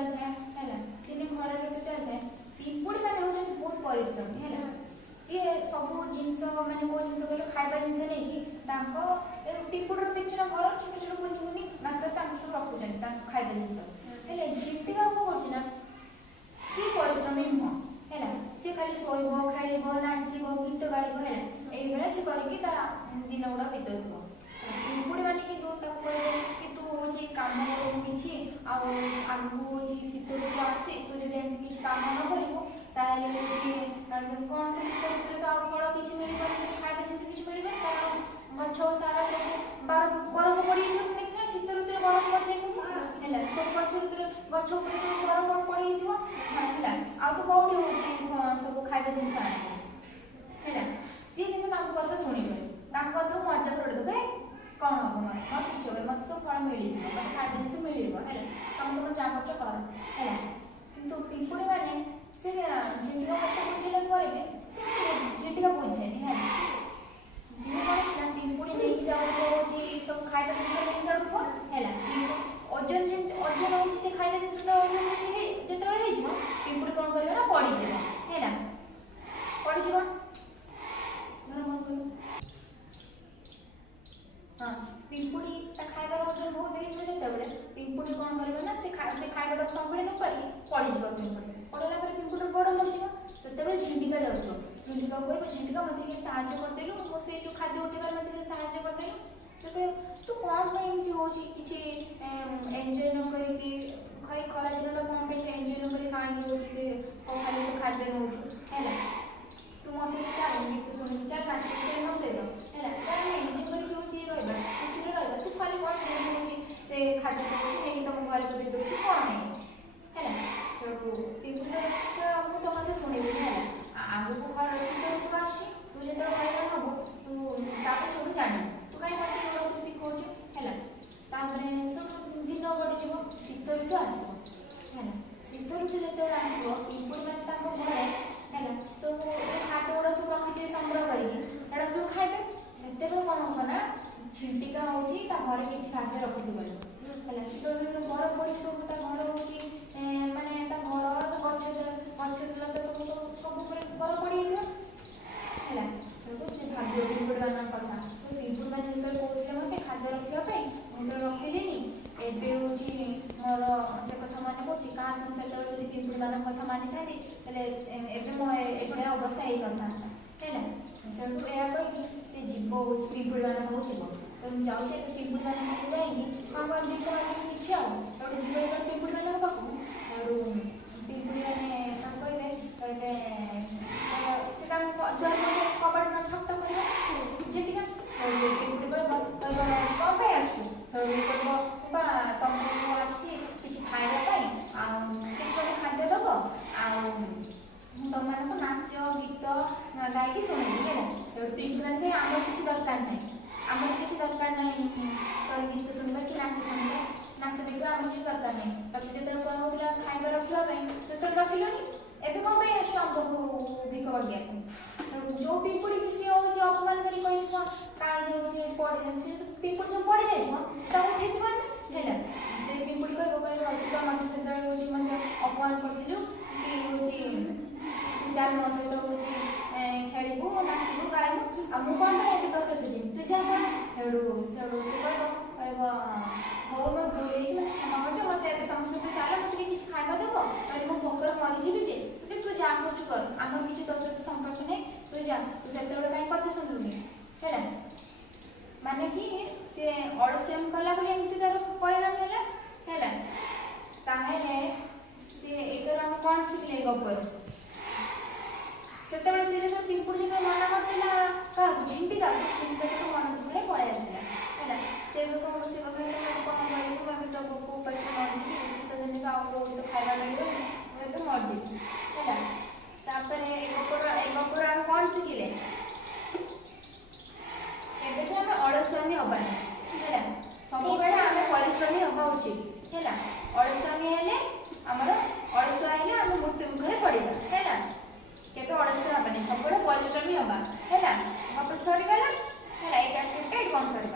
चलता है दिन खरा ऋतु चलता है पिंपुड़ी मैंने होते बहुत परिश्रमी है सी सब जिनस मैंने कौ जिन कहले खाଇବା जिनस नहीं पिंपुड़ देखिए घर छोट छोट कुनि कुनि गात सब रखुच्च खाଇବା जिनस झिंटिका कौन कर सी परिश्रमी नुह है सी खाली शोब खाइब नाचब गीत गाइब है ये सी करके दिन गुड़ा बीतु पिंपुड़ी मैंने कि कहे कि तू हूँ कम करू कि आगू हूँ शीत ऋतु आसी तू जब एमती किसी कम न करू ताल कौन शीत ऋतु तो फल किसी मिल खाଇବା जिन किसी मिल कारण गछ सारा सब बरफ पड़ देखिए शीत ऋतु बरफ पड़े सब है सब गछ ऋतु गछ उपर सब बरफ पड़ है आ तो कौटी हूँ सब खाଇବା जिन है सी कि कथा शुणे कथा मजा कर कौन हम मत किसी मत सब फल मिल जाए मत खाଇବା जिन मिल है तुम तुम जहाँ कर है कि पिंपुड़ी मैंने से झिंटिका मत बुझेला झिंटिका बुझेनि है दिन कौन पिंपुड़ी नहीं जाऊ सब खाଇବା जिन नहीं जाऊ है ओजन ओजन हो खाଇବା जिन ओजन जो पिंपुड़ी कौन कर पड़ज है पड़ज हाँ पिंपुड़ी खाइबार ओजन बहुत होते पिंपुड़ी कौन कर खाइबा संभाली न कर पड़ज पिंपुड़ी पड़ला पिंपुड़ी बड़ मरज से झिंटिका जाऊ झिंटिका कह झिंटिका मत साहय करदेलु मो से जो खाद्य उठेबार मत साहय करदेलु से तू कौन एमती हो कि एंजॉय न करके खाली खरा दिन कौन एंजॉय न कर कहीं खाली तो खाद्य नौ है तू मो से चल गीत शुणी चल नाच चल मो से चल एंजॉय करके रहा खुशी रहा तू खाली कौन हो से खाद्य नहीं तुम घर कर दे कौन है पिंपुड़ी मुझे तो कथा शुणी है आगू खर शीत ऋतु आस तू जो खाइबा हम तू सब जान तू कहीं मत सब शिखौ है सब दिन बढ़ी शीत ऋतु आसो है शीत ऋतु जो आसो पिंपुड़ी मैंने घरे है सब खाद्य गुड़ा सब रखी संग्रह करके सब खाइबे से कौन हम ना झिंटिका हूँ घर किसी खाद्य रखी है शीत ऋतु बरफ पड़ी सब घर हूँ मानने घर गछ सब सब बरफ पड़ी है सब से भाग्य पिंपुड़ी मान कथा तो पिंपुड़ी मैंने जो कहते मत खाद्य रखापी मुझे रखिली एवं हूँ मोर से कथा मन पड़ी काश मुझे पिंपुड़ी मान कथा मानी था मो एभलिया अवस्था हो था है से कहीकि सी जीव हूँ पिंपुड़ी मान जीव तो मुझे पिंपुड़ी मान जाइए हाँ मैं दीप मानी किसी आगे जीव पिंपुड़ी मान पाक पिंपुड़ी मैंने कहे कबाट न ठक ठक कर झिंटिका पिंपुड़ी कह कौन आसू कह तुमको आसी किसी खाइबापी किसी खाद्य दब तुम मानक नाच गीत गायकी शुणी है पिंपुड़ी आम किसी दरकार ना आम किसी दरकार ना तो गीत शुणा कि नाच शुणा नाच देखा आम किसी दरकार नहीं तक जो कहला खाइबा रखापी तो रखिलनि एवं कौन आसु आमको भिक मांगा जो पिंपुड़ी की सी हूँ अपमान कर कहीं पड़ से पिंपुड़ी जो पड़ जाए उठे है से पिंपुड़ी कह मत से अपमान करूँ कि हूँ चल मो सहित हूँ खेलू नाचबू गायबू आ मुझे कौन ये तो सहित जी तू जा कौन से कह हो मैं भूल मैंने क्षमा कर मत तुम सहित चल मत किसी खाइबा देव ना मो भोकर मरीजी जे तू जहाँ कुछ कर आम किसी तो सहित संपर्क नहीं तू जा तू से कहीं कथा शुणुनी है माने कि सी अलस्यम कला एमती तार परिणाम है सी एक कौन शिखले गपर से पिंपुड़ी जो मना कर झिंटिका सहित मन दुखे पड़े आसला है से कौन कह तो उपास मरजी शीत दिन तो खाइबा मिले तो मरजी है गपर आम कौन शिखिले एवं आम अलस्वामी हबानी है सब आम परिश्रमी हवा उचित है अलस्वामी